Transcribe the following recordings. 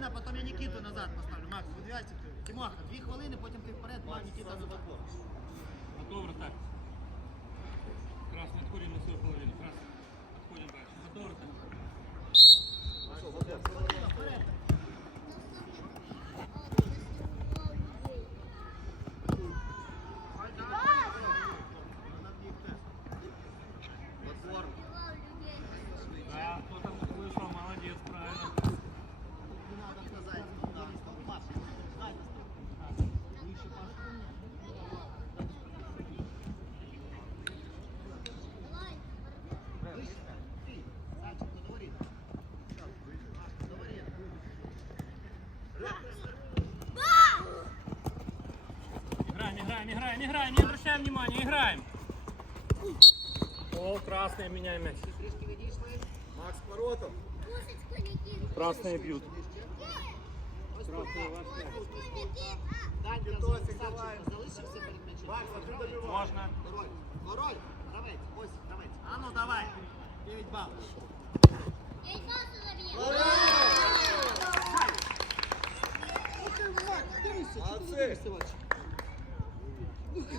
хвилина, потім я Нікіту назад поставлю. Макс, видвигайся. Тимоха, дві хвилини, потім ти вперед, два Нікіта назад. Готов вратарь. Красный, отходим на свою половину. Красный. Отходим дальше. Готов вратарь. Вперед. Играем, играем, играем, играем, не обращаем внимания, играем. О, красные, меняем мяч. Трішки відійшли. Макс к воротам. Красные бьют. Данька, Вітосик, Савченко, давай. залишився перед м'ячем. Макс, а ти добивай. Можно. Король, король, гравець, ось гравець. А ну давай. 9 балів. Молодцы. Аккуратно.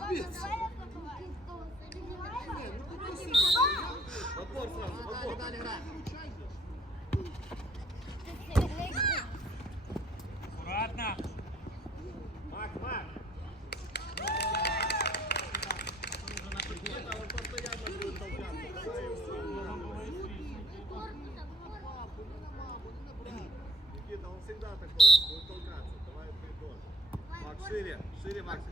Давай его. Никита, он всегда такой, будет толкаться. Давай тоже. Макс, шире, шире, Макс.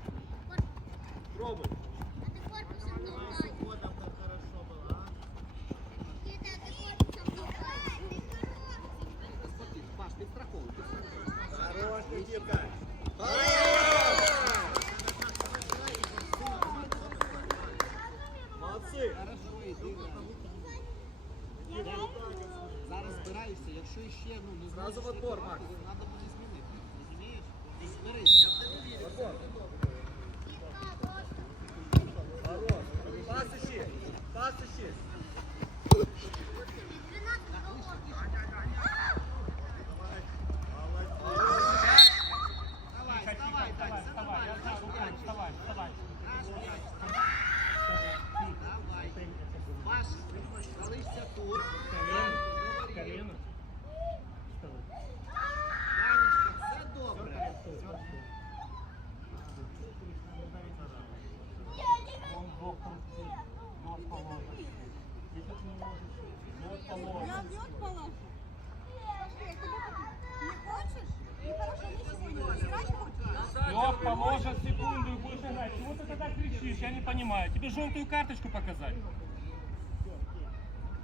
Понимаю. Тебе желтую карточку показать?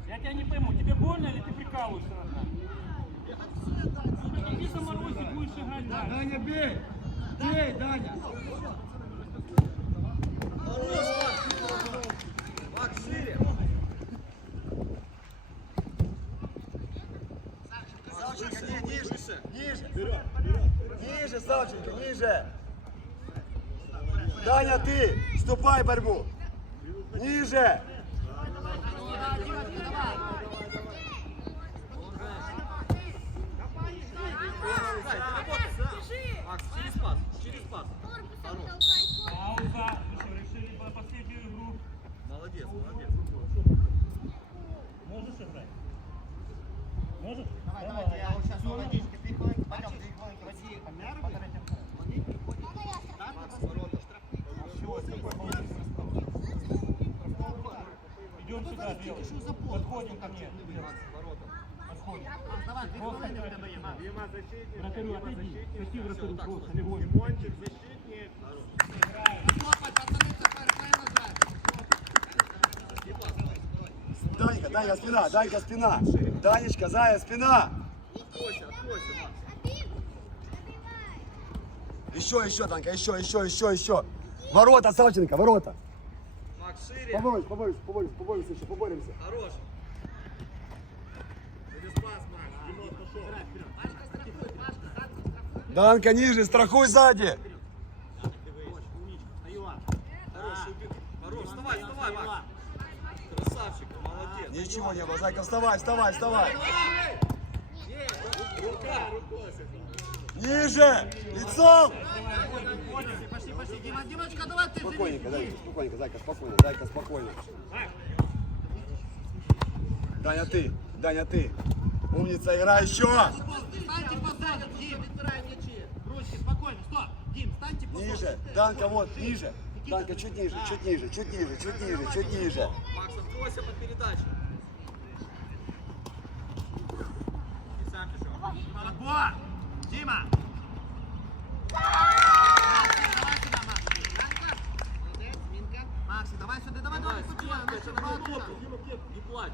Я тебя не пойму. Тебе больно или ты прикалываешься над нами? Ну, Иди заморозь и будешь играть дальше. Даня, бей! Бей, Даня! Хорош, Макс! Шире! Савченко, не, ниже! Ниже! Вперед! Ниже, Савченко, ниже! Даня, ты! Вступай в борьбу! Ниже! Макс, через пас, через пас. Пауза. Вы что, решили по- последнюю игру? Молодец, молодец. Можешь играть? Можешь? Давай, давайте, я сейчас водички, дві хвилинки, пойдем, дві хвилинки, Василь, померли, вони приходять, так, Макс, ворота. Идем сюда, тільки що белый. за пол. Подходим ко мне. Макс, ворота. Подходим. Макс, давай, дві Просто хвилини в играй. тебе є, Макс. Дима, защитник. Вратарю, Дима, отойди. защитник. Спаси вратарю Всё, так, просто, вот. не гонь. Димончик, защитник. Хлопець, пацани, тепер хай назад. Данька, Данька, спина, Данька, спина. Данечка, Зая, спина. Откройся, откройся, Макс. Еще, еще, Данька, еще, еще, еще, еще. Ворота, Савченко, ворота. Шире. Поборемся, поборемся, поборемся, поборемся еще, поборемся. Хорош. Через пас, Макс. Димон пошел. Пашка страхуй, Пашка, Данко страхуй. Данька, ниже, страхуй сзади. Хорош, вставай, вставай, Макс. Красавчик, молодец. Ничего не было, Зайка, вставай, вставай, вставай. Рука, сыграл. Ниже! Лицом! Пошли, пошли, пошли. Дима, Димочка, давай ты Спокойненько, зайка, спокойненько, зайка, спокойно, зайка, спокойно. Даня, ты, Даня, ты. Умница, играй еще! Станьте по зоне, Дим. Выбираем мячи. Ручки, спокойно. Стоп. Дим, станьте по зоне. Ниже, Данка, вот, ниже. Данка, чуть ниже, чуть ниже, чуть ниже, чуть ниже, чуть ниже. Макс, откройся под пішов. Отбор! Дима! Давай. Макси, давай сюда, давай, давай, на давай, минуту. давай. Дима, кеп, не плачь.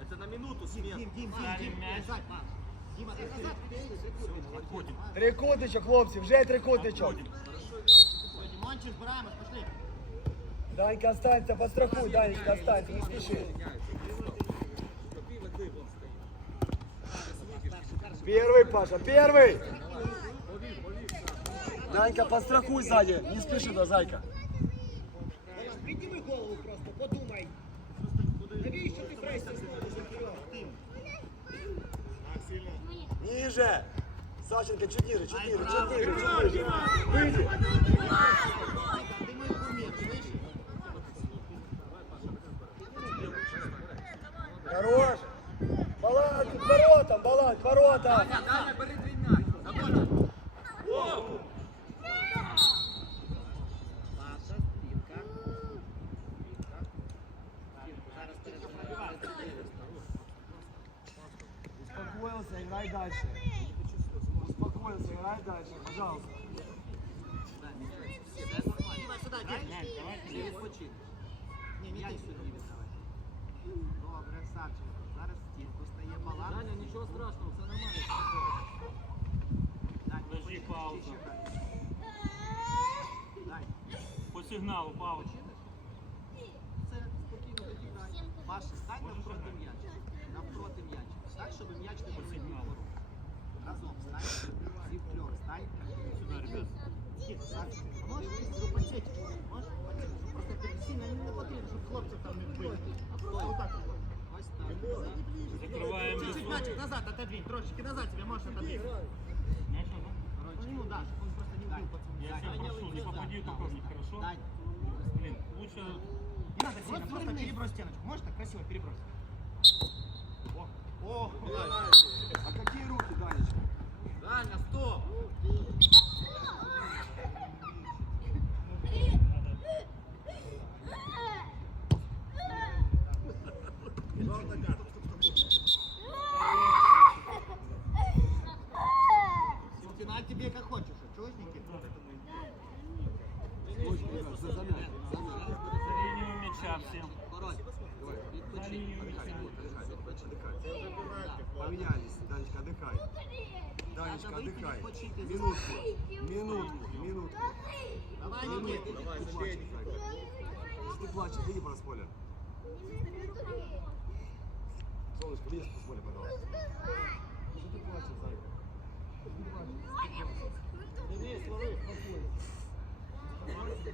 Это на минуту смена. Дим, Дим, Дим, Дим, назад, Макс. Дима, назад. Отходим. Трикутничок, хлопці, вже трикутничок. Димончик, збираємось, пошли. Данька, останься, подстрахуй, Данечка, останься, не спеши. Первый, Паша, первый! Данька, подстрахуй сзади, не спеши туда, зайка. Підніми голову просто, подумай. Навіщо ти пресер Тим. Ниже! Сашенька, чуть ниже, чуть ниже, чуть ниже, чуть ниже. Выйди! Ти мій кумір, слышиш? Хорош! Баланс, к воротам, баланс, к воротам! Даня, бери твій м'яч. Паша, спинка. Зараз перед Успокоился, играй дальше. Успокоился, играй дальше, пожалуйста. Дима, сюди, Дим. Не відпочинь. Ні, м'яч сюди віддавай. Добре, Савченко. нічого страшного, все нормально. Дань, Подожди, пауза. Дань, По сигналу, пауза. це спокійно дограй. Паша, стань навпроти м'яча. Навпроти м'яча. Так, щоб м'яч не посигнав. Разом стань. Всі втрьох стань. Сюда, ребят. Дід, Савченко, а можеш зробити Мячик назад отодвинь, трошечки назад тебе можешь отодвинуть. Ну, ему да, чтобы он просто не убил пацана. Я тебя прошу, не попади них, хорошо? Дань, Блин, лучше... не надо сильно, просто перебрось стеночку. Можешь так красиво перебрось? О, о, А какие руки, Данечка? Даня, стоп. Стена тебе как хочешь, а чего Никита? За линию мяча всем. Короть. За линию мяча. Поменялись, Данечка, отдыхай. Данечка, отдыхай. Минутку, минутку, минутку. Давай, Минутку, давай, ты плачешь, ты плачешь, выйди по поле. Солнышко, выйди с поля, пожалуйста. Что ты плачешь, зайка? Граємо,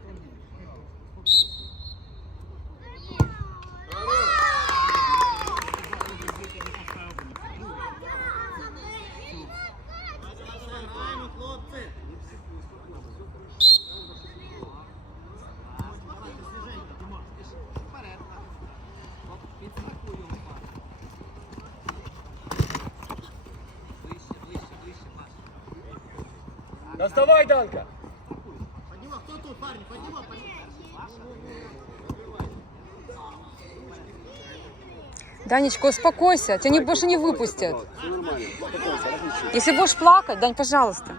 Доставай, Данка! Поднимай, кто тут, парни? Поднимай, поднимай. Данечка, успокойся, тебя не, больше не выпустят. Все нормально, успокойся, отлично. Если будешь плакать, Дань, пожалуйста.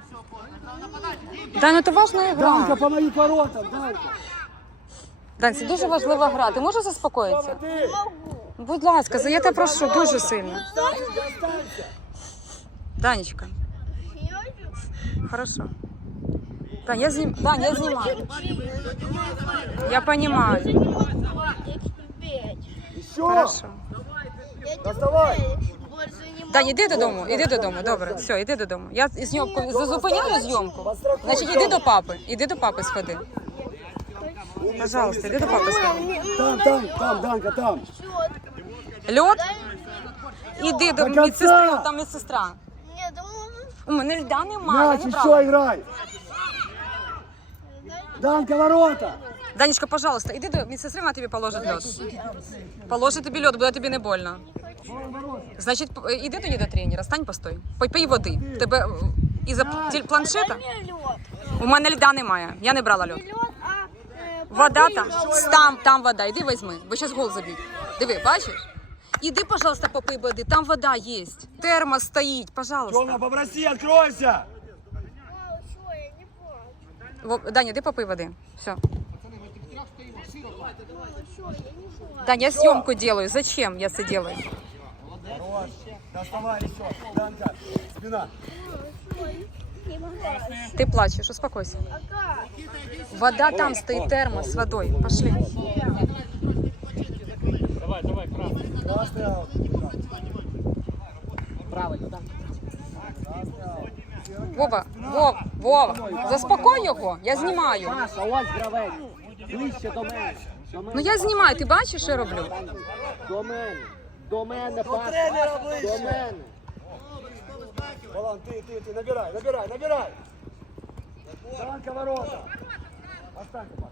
Дань, ну это важная Данка, гра. помоги к воротам, Данка! Дань, це дуже важлива гра. Ти можеш заспокоїтися? Ты! Будь ласка, за- я тебе прошу дуже сильно. Данечка, останься! Данечка. Хорошо. Дань, я, знім... Дань, я знімаю. Я понимаю. Хорошо. Доставай! Дань, іди додому, іди додому, добре. Все, іди додому. Я зйомку зупиняю зйомку. Значить, іди до папи. Іди до папи сходи. Пожалуйста, іди до папи сходи. Там, там, там, Данка, там! Льот? Іди до До медсестри, там медсестра. Нет, да можно У мене льда немає. Мяч, я не еще брала. играй. Данка, ворота. Данечка, пожалуйста, іди до медсестри, вона тобі положить льод. Положить тобі льод, буде тобі не больно. Значить, п- е, іди тоді до тренера, стань постой. Попий води. Тебе е, із-за тіль- планшета? У мене льда немає. Я не брала льод. Вода там, там, там вода. Іди візьми, бо зараз гол заб'ють. Диви, бачиш? Іди, пожалуйста, попий води, там вода є. Термос стоїть, пожалуйста. Тёма, попроси, откройся. Во- Даня, іди попий води. Все. Даня, я съемку делаю. Зачем я це делаю? Хорош. Доставай еще. Данка, спина. Ты плачешь, успокойся. Вода там стоит, термос с водой. Пошли. Давай, давай, красный. Красный аут. Правильно, так. Вова, Вова, Вова, заспокой його, я знімаю. Паша, ось гравець. Ближче до мене. До мене. Ну я знімаю, ти бачиш, що я роблю? До мене. До мене, До Паша. тренера До ближче. мене. Балан, ты, ты, ты, набирай, набирай, набирай. Данка, ворота. Останься, Паш.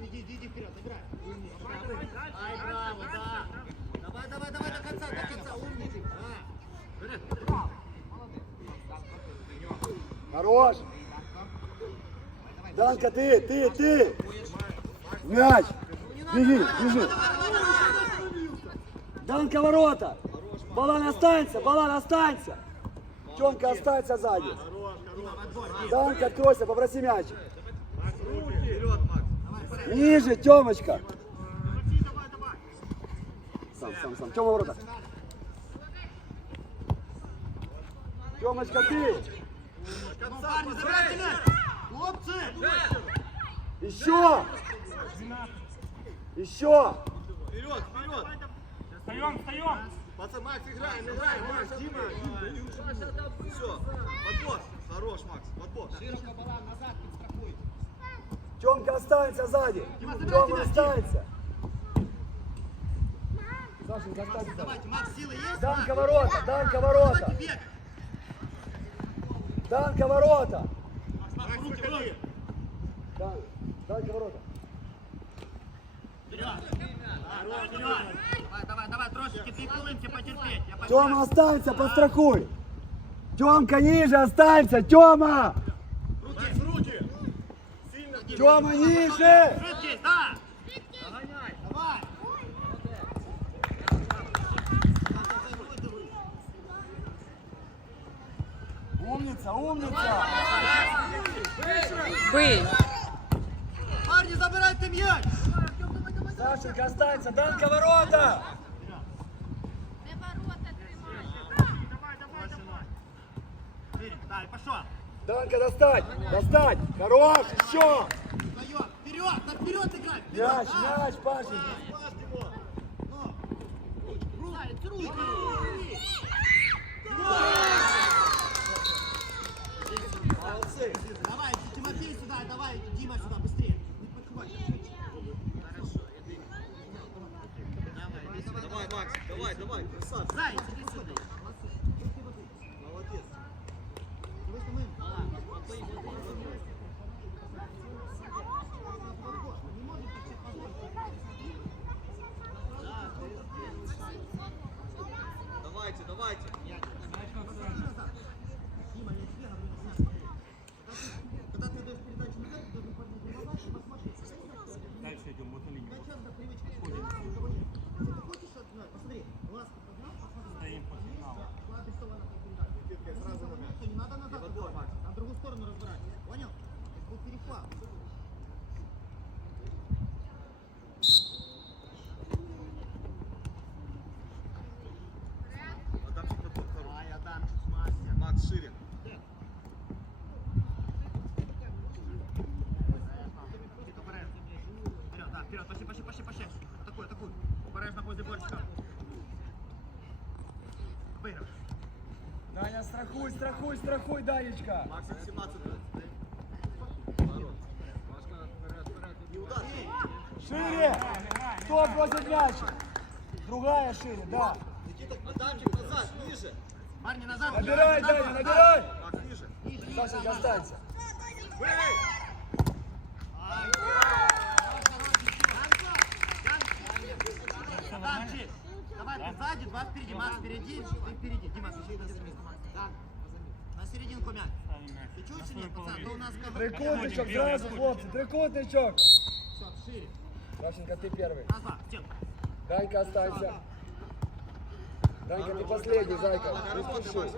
Останься. Останься, Паш. Данка, где ворота? Ай, браво, да. Давай, давай, давай до конца, до конца, умничек. Да. Хорош. Данка, ты, ты, ты. Мяч. Беги, бежи. Данка, ворота. Балан останется, балан останется. Тёмка останется сзади. Данка, откройся, попроси мяч. Ниже, Тёмочка. Сам, сам, сам. Тёма, ворота. Тёмочка, ты. Хлопцы. Еще. Еще. Вперед, вперед. Встаем, встаем. Пацан, Макс, играем, играем. Макс, Дима. Все. Подбор. Хорош, Макс. Подбор. Тёмка останется сзади. Тёма останется. Сашенька останется. Давайте, Макс, силы есть? Данка ворота, Данка ворота. Бег. Данка ворота. Макс, руки, руки. Дан- Данка ворота. Давай, давай, трошечки, две хвилинки потерпеть. Я Тёма останется, подстрахуй. Тёмка ниже останется, Тёма. Тёма ниже. Швидкість, да. Догоняй, давай. Умница, умница. Бий. Парни, забирайте м'яч. Сашенька останется, Данка ворота. Дай, пошел. Данка достать, достать. Хорош, еще. Вперед, играй. Мяч, мяч, Пашенька. Пас его. Ну. Руки. Молодцы. Давай, Тимофей сюда, давай, Дима сюда, быстрее. Не подхватит. Хорошо. Давай. Давай, Макс, давай, давай, красавчик. Заяц, иди сюда. Молодец. Давайте, давайте. Когда ты даешь передачу назад, ты должен поднять глаза и посмотреть. Дальше идем, вот на линию. Часто привычка ходит. Если ты хочешь отгнать, посмотри, глаз поднял, посмотри. Стоим по сигналу. Ладно, что ладно, передача. Сразу не надо назад. На другую сторону разбирать. Понял? Это был перехват. Адамчик подбор хороший. Ай, Адамчик, мастер. Макс, шире. Тихо, Борис. Вперед, да, вперед, пошли, пошли, пошли, пошли. Атакуй, атакуй. Обережно возле борчика. Выиграв. Даня, страхуй, страхуй, страхуй, Данечка. Макс, 17 Шире. Кто бросит мяч? Другая шире, да. Адамчик, назад, ближе. Парни, назад. Набирай, Даня, набирай. Макс, ближе. Сашенька, останься. Адамчик, сзади, два впереди, Макс впереди, ты впереди. Дима, середину. Да, на серединку мяч. Ты чуть сильнее, пацан, то у нас как бы... Трикутничок сразу, хлопцы, трикутничок. Все, шире. Сашенька, ты первый. Назад, стен. Данька, останься. Данька, ты последний, зайка. Не спеши.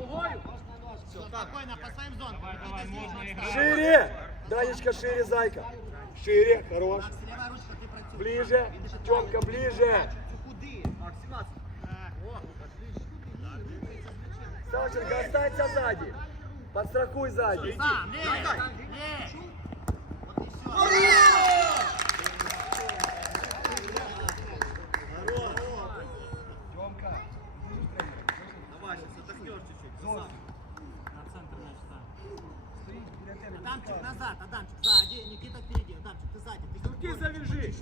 Спокойно, по своим зонам. Давай, можно играть. Шире! Данечка, шире, зайка. Шире, хорош. Ты. Ближе. Тёмка, ближе. Худы. Макс, 17. Сашенька, останься сзади. Подстрахуй сзади. Сам, левый. Левый. Вот и все. Тёмка, Давай, сейчас отдохнешь чуть-чуть. Зон. На центр мяч ставь. Адамчик назад, Адамчик сзади, Никита впереди. Адамчик, ты сзади. Ты Руки завяжи.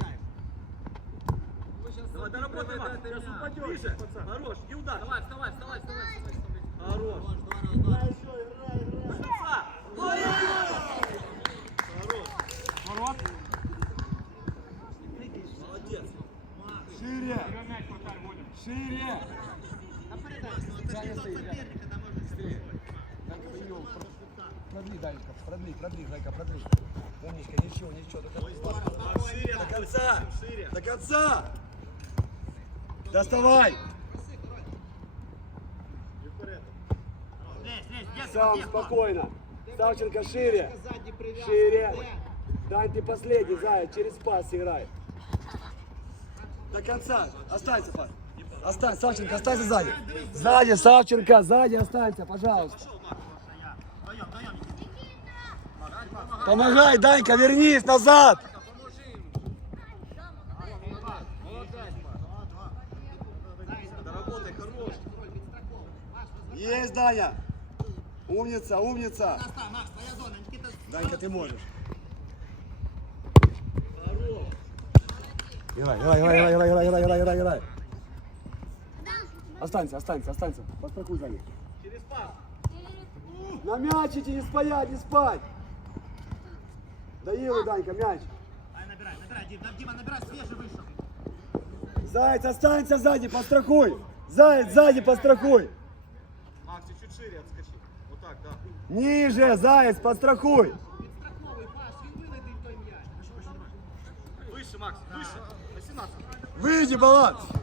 Давай, доработай, Макс. Сейчас упадешь. Ближе. Хорош, не удар. Давай, вставай, вставай, вставай. Хорош. Шире! Продли, Данечка, продли, продли, Зайка, продли. Умничка, ничего, ничего. До конца. До конца. Доставай! Сам спокойно. Савченко шире. Шире. Дань, ты последний, Заяц, через пас играй. До конца. Останься, пас. Останься, Савченко, останься сзади. Сзади, Савченко, сзади останься, пожалуйста. Помогай, Данька, вернись назад. Есть, Даня. Умница, умница. Макс, твоя зона. Никита, Данька, ты можешь. Играй, играй, играй, играй, играй, играй, играй, играй, играй. Останься, останься, останься. Пострахуй за них. Через пас. На мячике не спать, не спать. Доела, Данька, мяч. Давай, набирай, набирай, Дима, набирай, свежий вышел. Заяц, останься сзади, пострахуй. Заяц, сзади, пострахуй. Макс, чуть-чуть шире отскочи Вот так, да. Ниже, заяц, пострахуй. Підстраховуй, Паш, він вилетить той м'яч. Выше, Макс, выше. На 17. Выйди, баланс. Все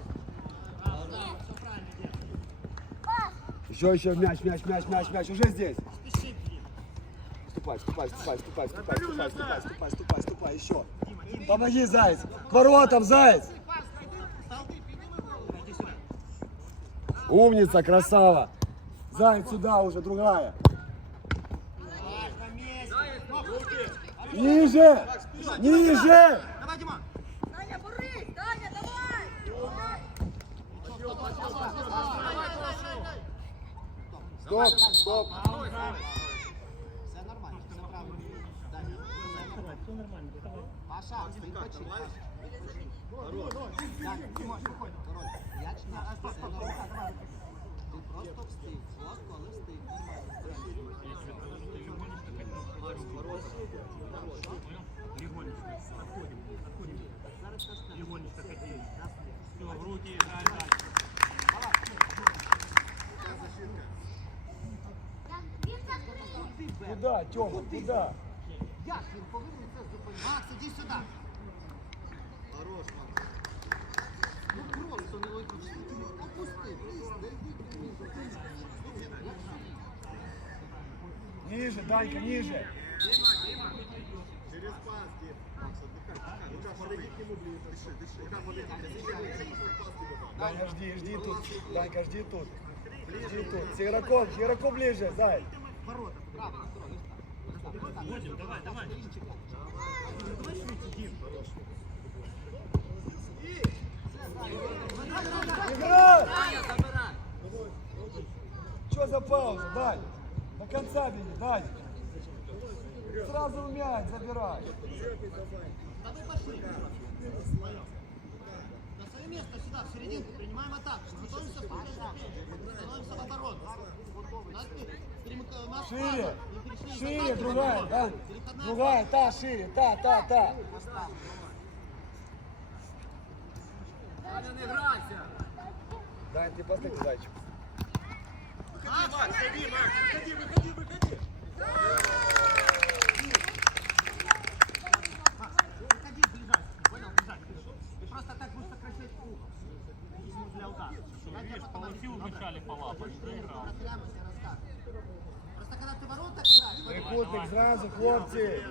правильно делаешь. Еще, еще, мяч, мяч, мяч, мяч, мяч, уже здесь. Спеши, Дим. Ступай, ступай, ступай, ступай, ступай, ступай, ступай, ступай, ступай, ступай, еще. Помоги, заяц. К воротам, заяц. Паш, найди, Салды, підніми голову. Іди сюди. Умница, красава. Заяц сюда уже, другая. Ниже! Ниже! Давай, Дима! Таня, буры! Таня, давай! Стоп, стоп! Все нормально, все правильно. Все нормально, Паша, стоит почти. Так, Димаш, выходит, король. Я начинаю. Ты просто встиг. Легонечко ходи. Все, в руки играй дальше. Куда, Тёма, куда? Як він повернеться з зупинки? Макс, іди сюди. Хорош, Макс. Ну просто не логічно. Опусти, близько, Ниже, Данька, ниже. Через пас, Дим. Даня, жди, жди тут. Данька, жди тут. Жди тут. С игроком, ближе, Зай. Ворота. Вводим, давай, давай. Что за пауза, Дань? До конца бери, Дань. Сразу в мяч забирай. Да вы пошли. На свое место сюда, в серединку, принимаем атаку. Готовимся в становимся в оборот. Шире, шире, другая, да. Другая, та, шире, та, та, та. Надо не грайся. Дай, ты поставь зайчик. Выходи, Макс, выходи, выходи, выходи. выходи. Зразу, хлопці.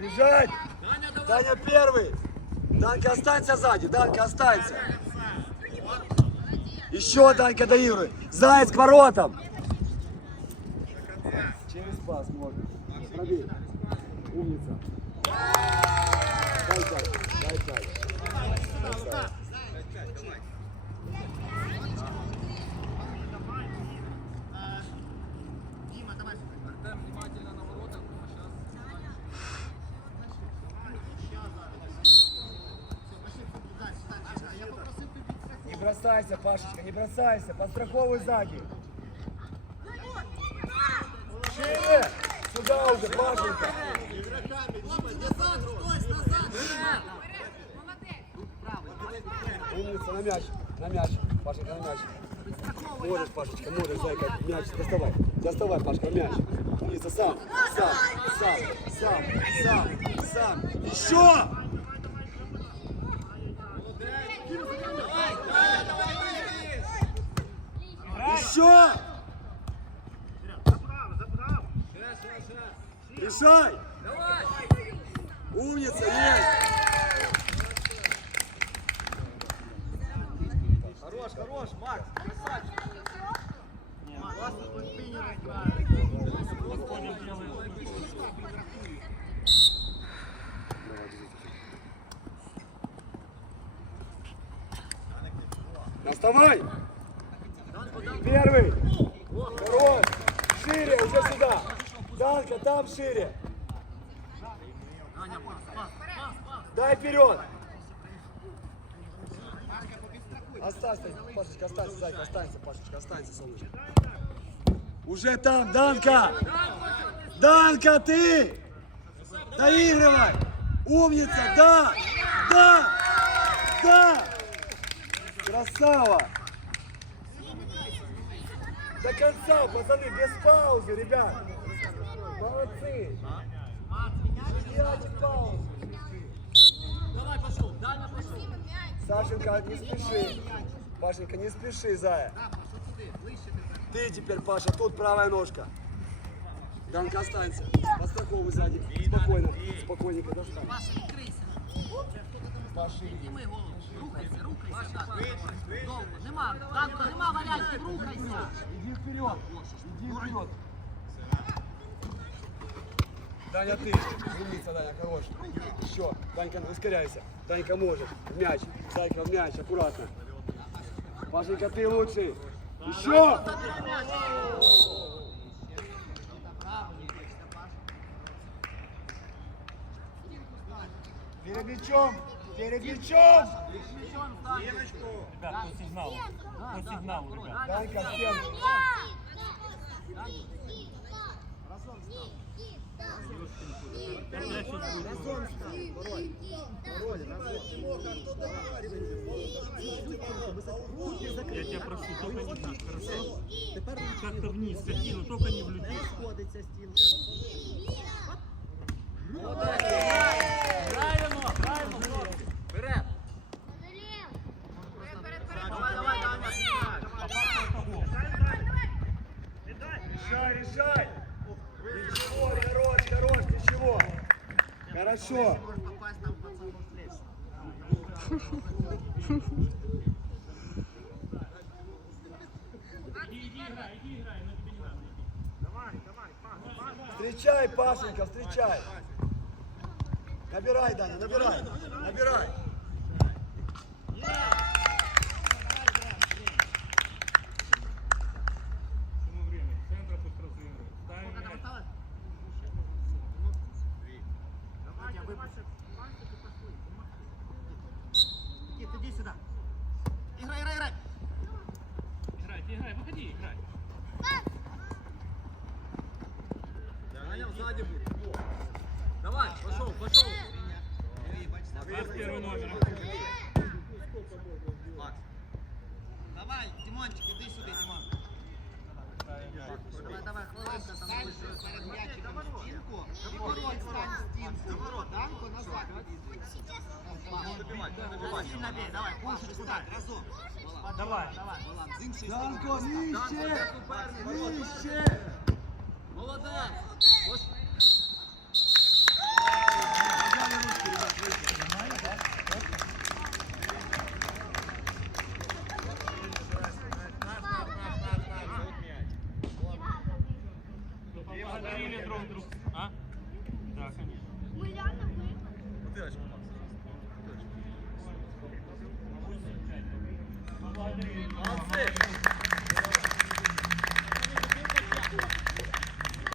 Бежать! Даня первый! Данька, останься сзади, Данька, останься. Еще, Данька, доигрывай. Заяц к воротам. Через пас можно. Пробей. Умница. Дай, дай, дай, дай. Красава. Дима, давай сюда. Я попросив тобі Не бросайся, Пашечка, не бросайся. Подстраховывай сзади. Шире! Сюда уже, Пашенька. Умница, на мяч, на мяч. Пашенька, на мяч. Можешь, Пашечка, можешь, зайка, мяч, доставай. Доставай, Пашка, мяч. Умница, сам, сам, сам, сам, сам, сам. Еще! Решай! Умница, есть! Хорош, Макс, красавчик. Доставай! Первый! Хорош! Шире, уже сюда! Данка, там шире! Дай вперед! Останься, Пашечка, останься, зайка, останься, Пашечка, останься, солнышко. Уже там, Данка! Данка, ты! Доигрывай! Умница, да! Да! Да! Красава! До конца, пацаны, без паузы, ребят! Молодцы! Сделайте паузу! Давай, пошел, Даня пошел. Сашенька, не спеши. Пашенька, не спеши, зая. Ты теперь, Паша, тут правая ножка. Данка, останься. Подстраховывай сзади. Спокойно. Спокойненько, достань. Паша, не крийся. Паши. Підніми голову. Рухайся, рухайся. так. Довго. Нема, Данко, нема варіантів, рухайся. Иди вперед. Иди вперед. Даня, ты. Умница, Даня, хорош. Еще. Данька, ускоряйся. Данька может. Мяч. Зайка, в мяч. Аккуратно. Пашенька, ты лучший. Еще. Перед мячом. Перед мячом. Ребят, по сигналу. По сигналу, ребят. Данька, всем. Я сейчас буду. Я тебя прошу, только не так, хорошо? Как-то вниз но только не в людей. Сходиться стінка. Правильно, правильно, хлопці. Вперед. Давай, давай, Даня, Попався того. Решай, решай. Ничего, хорош, хорош, ничего. Хорошо. попасть там пацан быстрее. Иди, иди играй, иди играй, но тебе не надо. Встречай, Пашенька, встречай. Набирай, Даня, набирай. Набирай. Чему время? Центра пусть разыгрывает. Ставим мяч. Давай, первый номер. Макс. Давай, Димончик, иди сюда, Димон. Давай, давай, хвилинка, там Стань будеш. перед м'ячиком в стінку і ворот стань в стінку. Данко назад відійди. Сильно бей, давай, пушечку Пушечку дай. так, разом. Давай. Давай, Балан, з іншої сторони. Данко, нижче! Нижче! Молодець. Ось.